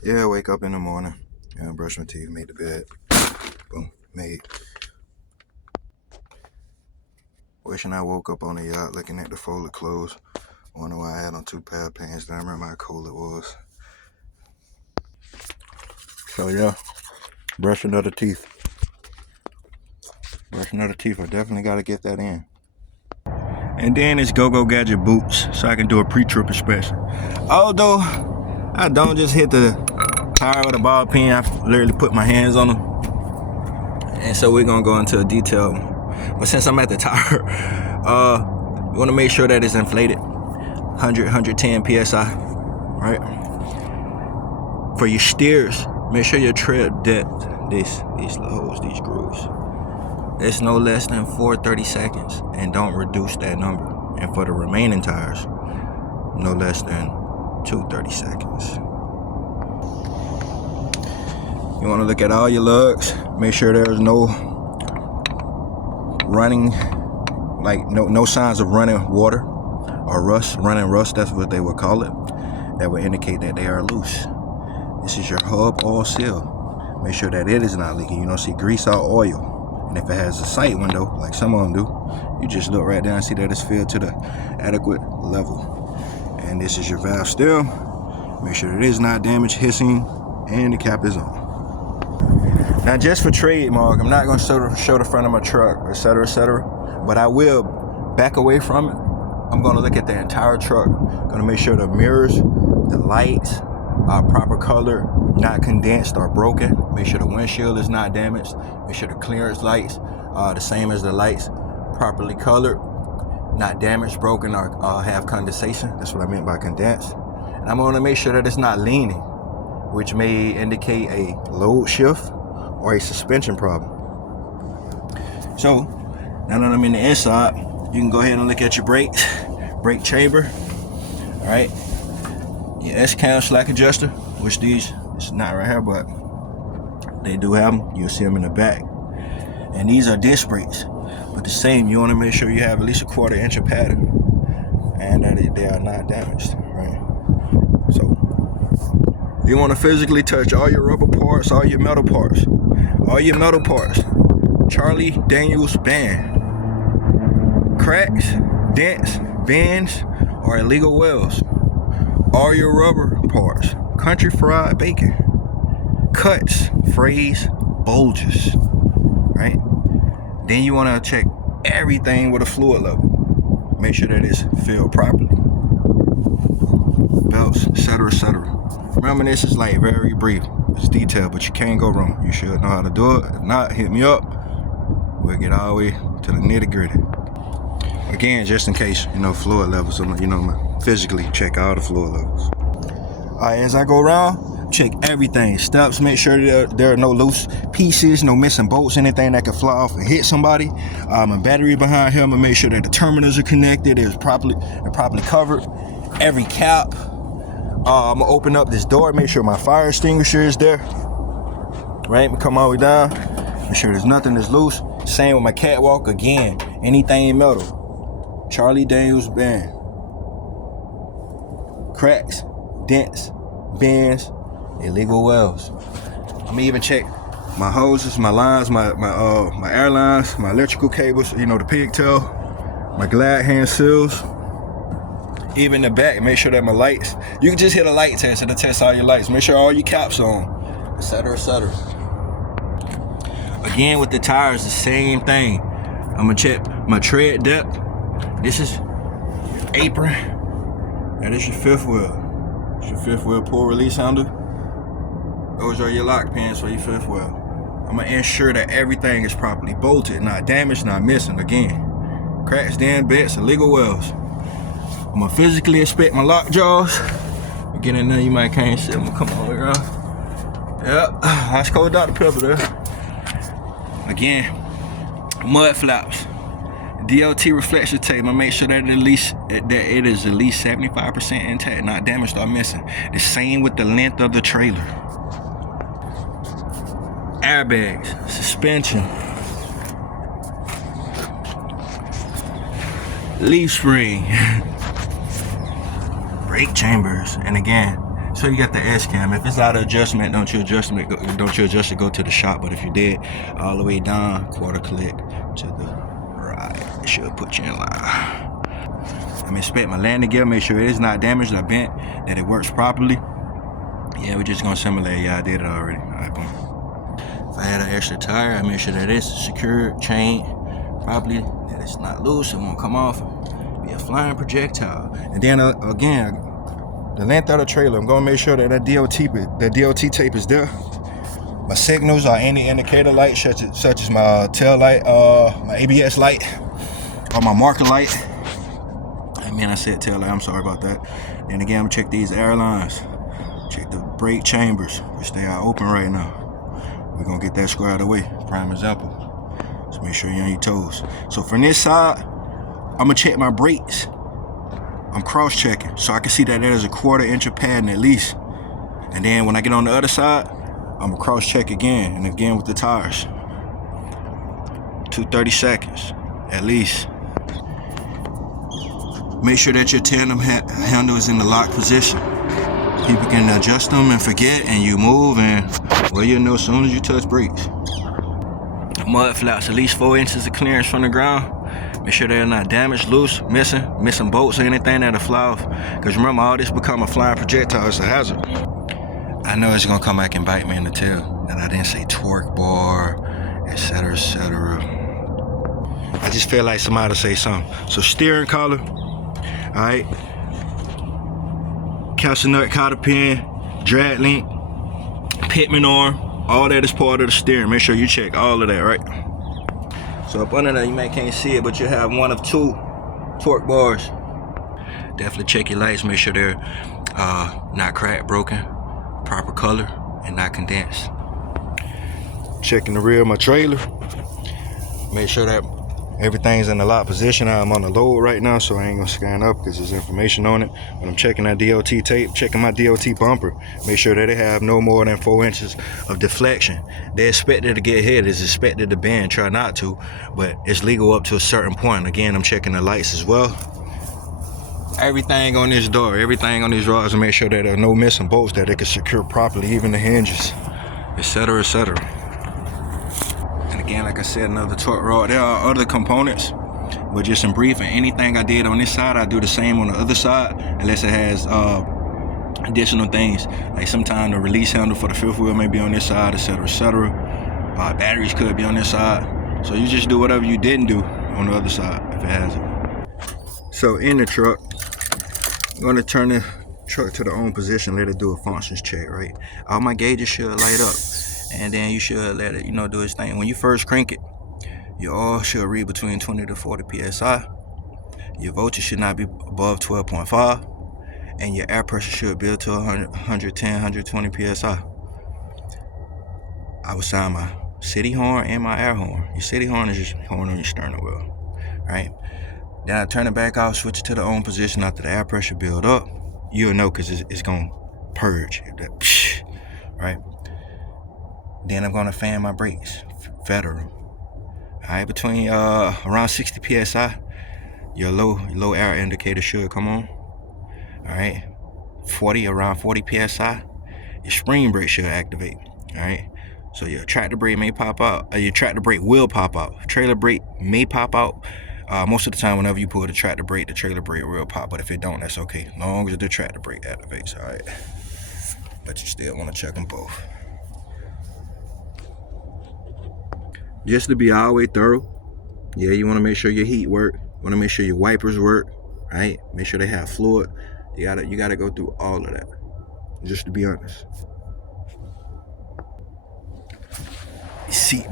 Yeah, wake up in the morning, brush my teeth, made the bed. Boom, made. Wishing I woke up on the yacht looking at the folded clothes. Wonder why I had on 2 pair of pants. Then I remember how cold it was. So yeah, brushing of the teeth. Brushing of the teeth, I definitely gotta get that in. And then it's Go-Go Gadget boots, so I can do a pre-trip inspection. Although I don't just hit the tire with a ball peen, I literally put my hands on them. And so we're gonna go into a detail. But since I'm at the tire, we wanna make sure that it's inflated. 100, 110 PSI, right? For your steers, make sure your tread depth, these holes, these grooves, it's no less than 430 seconds, and don't reduce that number. And for the remaining tires, no less than 230 seconds. You want to look at all your lugs, make sure there's no running, like no signs of running water or rust, running rust, that's what they would call it. That would indicate that they are loose. This is your hub oil seal. Make sure that it is not leaking. You don't see grease or oil. And if it has a sight window, like some of them do, you just look right down and see that it's filled to the adequate level. And this is your valve stem. Make sure it is not damaged, hissing, and the cap is on. Now, just for trademark, I'm not going to show the front of my truck, etc., etc., but I will back away from it. I'm going to look at the entire truck. I'm going to make sure the mirrors, the lights are proper color, not condensed or broken. Make sure the windshield is not damaged. Make sure the clearance lights are the same as the lights, properly colored, not damaged, broken, or have condensation. That's what I meant by condensed. And I'm going to make sure that it's not leaning, which may indicate a load shift or a suspension problem. So now that I'm in the inside, you can go ahead and look at your brakes, brake chamber. All right, your S-cam slack adjuster, which these it's not right here, but they do have them. You'll see them in the back. And these are disc brakes, but the same. You want to make sure you have at least a 1/4 inch of padding, and that they are not damaged. Right. So you want to physically touch all your rubber parts, all your metal parts. Charlie Daniels band. Cracks, dents, bends, or illegal welds. All your rubber parts. Country fried bacon. Cuts, frays, bulges. Right? Then you want to check everything with a fluid level. Make sure that it's filled properly. Belts, etc., etc. Remember, this is like very brief. It's detailed, but you can't go wrong. You should know how to do it. If not, hit me up. We'll get all the way to the nitty-gritty. Again, just in case, fluid levels. So, physically check all the fluid levels. All right, as I go around, check everything. Steps, make sure there are no loose pieces, no missing bolts, anything that could fly off and hit somebody. My battery behind here, I'm gonna make sure that the terminals are connected, they're properly covered. Every cap. I'm gonna open up this door, make sure my fire extinguisher is there. Right, come all the way down, make sure there's nothing that's loose. Same with my catwalk. Again, anything metal. Charlie Daniels band. Cracks, dents, bends, illegal welds. I'm gonna even check my hoses, my lines, my air lines, my electrical cables, the pigtail, my glad hand seals. Even the back, make sure that my lights, you can just hit a light test, it'll test all your lights. Make sure all your caps are on, etc., etc. Again, with the tires, the same thing. I'm gonna check my tread depth. This is apron. That is your fifth wheel. It's your fifth wheel pull release handle. Those are your lock pins for your fifth wheel. I'm gonna ensure that everything is properly bolted, not damaged, not missing. Again, cracks, dents, bends, illegal welds. I'm gonna physically inspect my lock jaws. Get in there, you might can't see them. Come on, girl. Yep, ice cold Dr. Pepper there. Again, mud flaps. DLT reflection tape. I make sure that it is at least 75% intact, not damaged or missing. The same with the length of the trailer. Airbags, suspension, leaf spring, brake chambers, and again, So you got the S cam. If it's out of adjustment, don't you adjust it? Go to the shop. But if you did, all the way down, quarter click to the right. It should put you in line. I'm inspect my landing gear, make sure it is not damaged or bent, that it works properly. Yeah, we're just gonna simulate. Yeah, I did it already. All right, boom. If I had an extra tire, I make sure that it's secured, chained properly, that it's not loose, it won't come off, be a flying projectile. And then again, the length of the trailer, I'm gonna make sure that that DOT tape is there. My signals are any indicator light, such as my tail light, my ABS light, or my marker light. I said tail light, I'm sorry about that. Then again, I'm gonna check these airlines, check the brake chambers, which they are open right now. We're gonna get that squared away, prime example. So make sure you're on your toes. So from this side, I'm gonna check my brakes. I'm cross-checking, so I can see that there's a 1/4 inch of padding at least. And then when I get on the other side, I'm gonna cross-check again, and again with the tires. 2 30 seconds, at least. Make sure that your tandem handle is in the lock position. People can adjust them and forget, and you move, and well, you'll know as soon as you touch brakes. Mud flaps, at least 4 inches of clearance from the ground. Make sure they're not damaged, loose, missing bolts or anything that'll fly off. Because remember, all this become a flying projectile, it's a hazard. I know it's gonna come back and bite me in the tail that I didn't say torque bar, etc., etc. I just feel like somebody will say something. So steering collar, all right. Capsule nut, cotter pin, drag link, pitman arm, all that is part of the steering. Make sure you check all of that, right? So up under that, you might can't see it, but you have 1 of 2 torque bars. Definitely check your lights, make sure they're not cracked, broken, proper color, and not condensed. Checking the rear of my trailer. Make sure that everything's in the lock position. I'm on the load right now, so I ain't gonna scan up because there's information on it. But I'm checking that DOT tape, checking my DOT bumper. Make sure that they have no more than 4 inches of deflection. They're expected to get hit, it's expected to bend, try not to, but it's legal up to a certain point. Again, I'm checking the lights as well. Everything on this door, everything on these rods, and make sure that there are no missing bolts, that they can secure properly, even the hinges, etc., etc. And again, like I said, another torque rod. There are other components, but just in brief, and anything I did on this side, I do the same on the other side, unless it has additional things. Like sometimes the release handle for the fifth wheel may be on this side, etc., etc. Batteries could be on this side. So you just do whatever you didn't do on the other side if it has it. So in the truck, I'm gonna turn the truck to the on position, let it do a functions check, right? All my gauges should light up, and then you should let it, do its thing. When you first crank it, your oil should read between 20 to 40 psi. Your voltage should not be above 12.5, and your air pressure should build to 110, 120 psi. I would sound my city horn and my air horn. Your city horn is just horn on your sternum wheel, right? Then I turn it back off, switch it to the on position after the air pressure build up. You'll know because it's gonna purge, right? Then I'm gonna fan my brakes, feather them. All right, between around 60 psi, your low air indicator should come on. All right, around 40 psi, your spring brake should activate. All right, so your tractor brake may pop out. Your tractor brake will pop out. Trailer brake may pop out. Most of the time, whenever you pull the tractor brake, the trailer brake will pop. But if it don't, that's okay, as long as the tractor brake activates. All right, but you still want to check them both. Just to be all the way thorough, yeah, you want to make sure your heat work. You want to make sure your wipers work, right? Make sure they have fluid. You gotta go through all of that, just to be honest. Seat